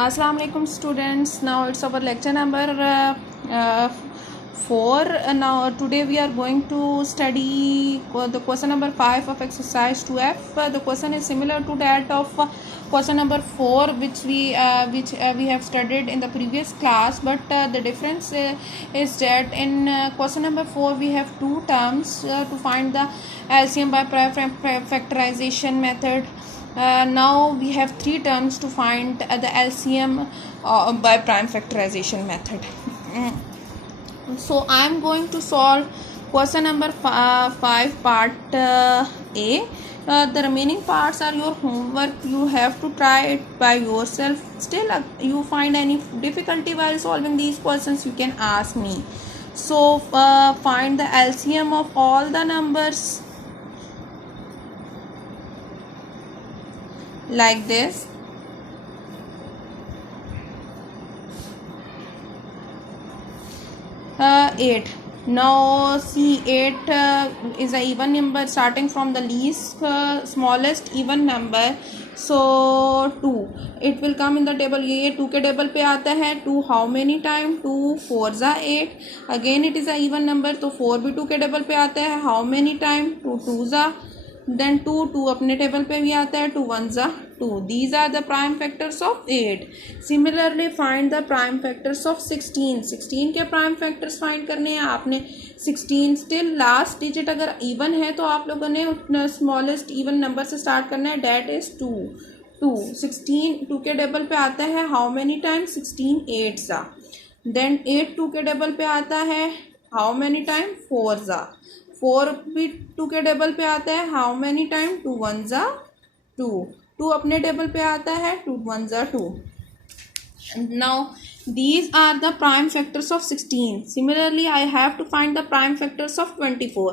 Assalamu alaikum students. Now it's our lecture number 4. Now today we are going to study the question number 5 of exercise 2F. The question is similar to that of question number 4 which we have studied in the previous class, but the difference is that in question number 4 we have two terms to find the LCM by factorization method. Now we have three terms to find the LCM by prime factorization method. So I am going to solve question number 5 part A. The remaining parts are your homework. You have to try it by yourself. Still you find any difficulty while solving these questions, you can ask me. So find the LCM of all the numbers like this. Eight. Now see, 8 is a even number starting from the least smallest even number. So 2 it will come in the table. ये 2 के table पे आता है. 2 how many time? 2 4 ज़ा 8. Again it is a even number, तो 4 भी 2 के table पे आता है. How many time? 2 2 ज़ा. Then 2 अपने टेबल पे भी आता है. 2 1 ज़ा 2. These are the prime factors of 8. Similarly find the prime factors of 16. 16 के prime factors find करने हैं आपने. 16 still last digit अगर even है तो आप लोगों ने smallest even number से start करना है. That is 2. 16 2 के टेबल पे आता है. How many times? 16 8 ज़ा. Then 8 2 के टेबल पे आता है. How many time? 4 ज़ा. 4 भी 2 के टेबल पे आता है. How many time? 2 1 ज़ा 2. 2 अपने टेबल पे आता है. 2 1 ज़ा 2. Now these are the prime factors of 16. Similarly I have to find the prime factors of 24.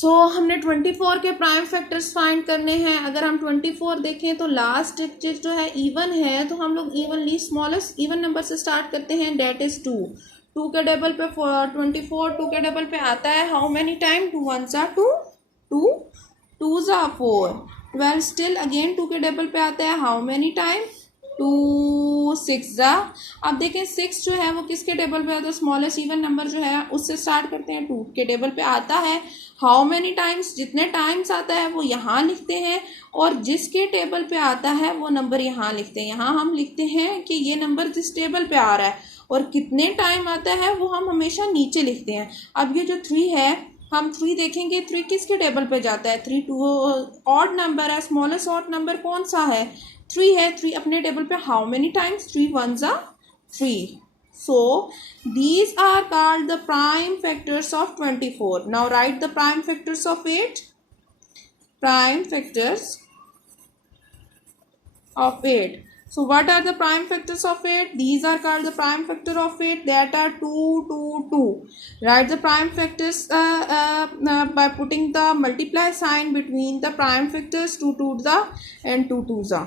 So हमने 24 के प्राइम फैक्टर्स फाइंड करने हैं. अगर हम 24 देखें तो लास्ट डिजिट जो है इवन है, तो हम लोग इवनली स्मॉलेस्ट इवन नंबर से स्टार्ट करते हैं. Date is 2. 2 के टेबल पे 24 2 के टेबल पे आता है. How many time? 2 1 ज़ा 2 2 2 ज़ा 4. 12 स्टिल अगेन 2 के टेबल पे आता है. How many time? 2 6 ज़ा. अब देखें 6 जो है वो किसके टेबल पे आता है? स्मॉलेस्ट इवन नंबर जो है उससे स्टार्ट करते हैं. 2 के टेबल पे आता है. How many times? जितने टाइम्स आता है वो यहाँ लिखते हैं, और जिसके टेबल पे आता है वो नंबर यहाँ लिखते हैं. यहाँ हम लिखते हैं कि ये नंबर जिस टेबल पे आ रहा है, और कितने टाइम आता है वो हम हमेशा नीचे लिखते हैं. अब ये जो 3 है, हम 3 देखेंगे. 3 किसके टेबल पे जाता है? 3 2 ऑड नंबर है. स्मॉलेस्ट ऑड नंबर कौन सा है? 3 है. 3 अपने टेबल पे हाउ मेनी टाइम्स? 3 1 ज़ा 3. So these are called the prime factors of 24. Now write the prime factors of 8. Prime factors of 8. So what are the prime factors of 8? These are called the prime factor of 8, that are 2 2 2. Write the prime factors by putting the multiply sign between the prime factors. 2 2 ज़ा and 2 2 ज़ा.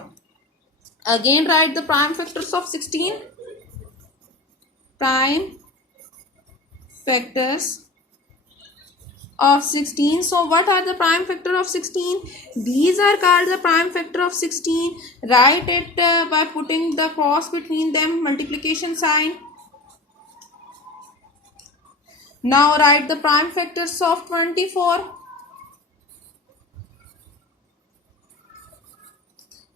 Again write the prime factors of 16. Prime factors of 16. So what are the prime factor of 16? These are called the prime factor of 16. Write it by putting the cross between them, multiplication sign. Now write the prime factors of 24.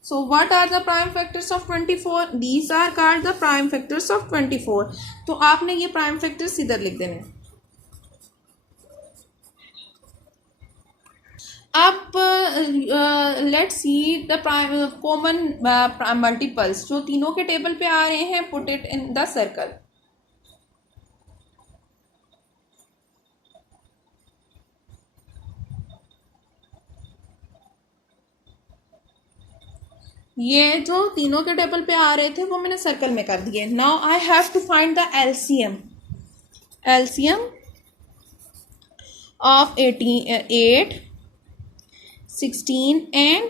So what are the prime factors of 24? These are called the prime factors of 24. तो आपने ये prime factors इधर लिख देने. अब let's see the common multiples जो तीनों के टेबल पे आ रहे हैं. Put it in the circle. ये जो तीनों के टेबल पे आ रहे थे वो मैंने सर्कल में कर दिए. Now I have to find the LCM. LCM of 8 16 and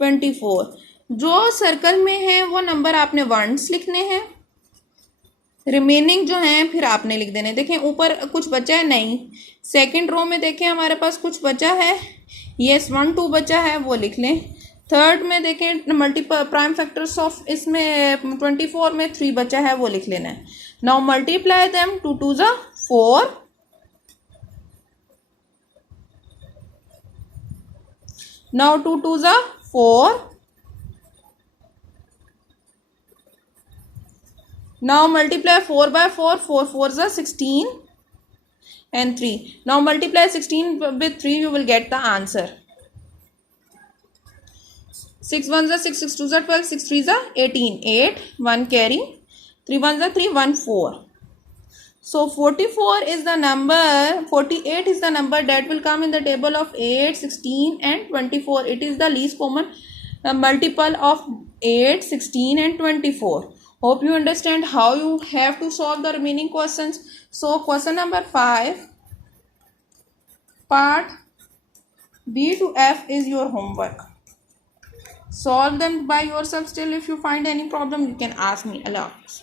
24. जो सर्कल में है वो नंबर आपने वंस लिखने हैं. रिमेनिंग जो हैं फिर आपने लिख देने. देखें ऊपर कुछ बचा है नहीं. सेकंड रो में देखें हमारे पास कुछ बचा है. यस 1 2 बचा है, वो लिख लें. थर्ड में देखें मल्टीपल प्राइम फैक्टर्स ऑफ, इसमें 24 में 3 बचा है, वो लिख लेना है. नाउ मल्टीप्लाई देम, 2 2 ज़ा 4. नाउ 2 2 ज़ा 4. Now multiply 4 by 4, 4 4 is 16 and 3. Now multiply 16 with 3, you will get the answer. 6 1 is 6, 6 2 is 12, 6 3 is 18, 8, 1 carry, 3 1 is 3, 1 4. So 44 is the number, 48 is the number that will come in the table of 8, 16 and 24. It is the least common multiple of 8, 16 and 24. Hope you understand how you have to solve the remaining questions. So question number 5, part B to F is your homework. Solve them by yourself. Still, if you find any problem, you can ask me. Allah Hafiz.